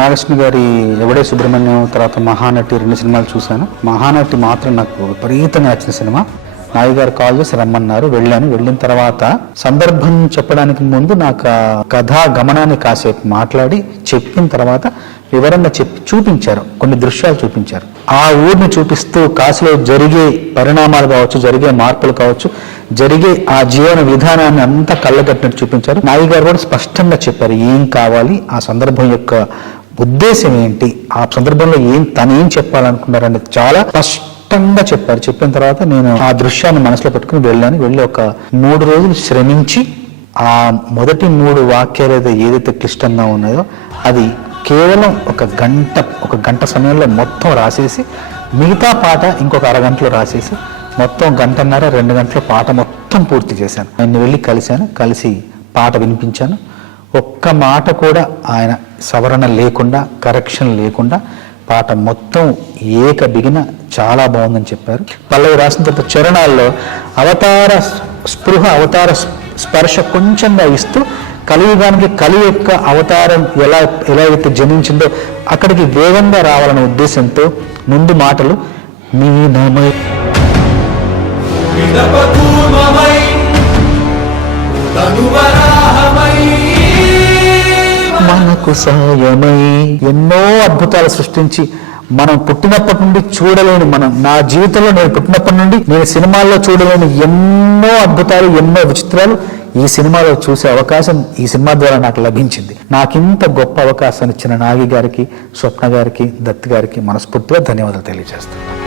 నాగేశ్వర గారి ఎవడే సుబ్రహ్మణ్యం తర్వాత మహానటి 2 సినిమాలు చూశాను. మహానటి మాత్రం నాకు విపరీతంగా నచ్చిన సినిమా. నాయుడు గారు కాల్ చేసి రమ్మన్నారు, వెళ్ళాను. వెళ్ళిన తర్వాత సందర్భం చెప్పడానికి ముందు నాకు ఆ కథా గమనాన్ని కాసేపు మాట్లాడి చెప్పిన తర్వాత వివరంగా చూపించారు, కొన్ని దృశ్యాలు చూపించారు. ఆ ఊరిని చూపిస్తూ కాశీలో జరిగే పరిణామాలు కావచ్చు, జరిగే మార్పులు కావచ్చు, జరిగే ఆ జీవన విధానాన్ని అంతా కళ్ళగట్టినట్టు చూపించారు. నాయుడు గారు కూడా స్పష్టంగా చెప్పారు ఏం కావాలి, ఆ సందర్భం యొక్క ఉద్దేశం ఏంటి, ఆ సందర్భంలో తను ఏం చెప్పాలనుకున్నారని చాలా స్పష్టంగా చెప్పారు. చెప్పిన తర్వాత నేను ఆ దృశ్యాన్ని మనసులో పెట్టుకుని వెళ్ళాను. వెళ్ళి ఒక 3 రోజులు శ్రమించి ఆ మొదటి 3 వాక్యాలు ఏదైతే క్లిష్టంగా ఉన్నాయో అది కేవలం ఒక గంట సమయంలో మొత్తం రాసేసి, మిగతా పాట ఇంకొక అరగంటలో రాసేసి మొత్తం 1.5-2 గంటల పాట మొత్తం పూర్తి చేశాను. ఆయన వెళ్ళి కలిసి పాట వినిపించాను. ఒక్క మాట కూడా ఆయన సవరణ లేకుండా, కరెక్షన్ లేకుండా పాట మొత్తం ఏక బిగిన చాలా బాగుందని చెప్పారు. పల్లవి రాసిన తర్వాత చరణాల్లో అవతార స్పృహ, అవతార స్పర్శ కొంచెంగా ఇస్తూ కలియుగానికి కలి యొక్క అవతారం ఎలా అయితే జనించిందో అక్కడికి వేగంగా రావాలనే ఉద్దేశంతో ముందు మాటలు మీనమై మనకు సాయమై ఎన్నో అద్భుతాలు సృష్టించి మనం పుట్టినప్పటి నుండి చూడలేని, నా జీవితంలో నేను పుట్టినప్పటి నుండి నేను సినిమాల్లో చూడలేని ఎన్నో అద్భుతాలు, ఎన్నో విచిత్రాలు ఈ సినిమాలో చూసే అవకాశం ఈ సినిమా ద్వారా నాకు లభించింది. నాకింత గొప్ప అవకాశాన్ని ఇచ్చిన నాగి గారికి, స్వప్న గారికి, దత్ గారికి మనస్ఫూర్తిగా ధన్యవాదాలు తెలియజేస్తాను.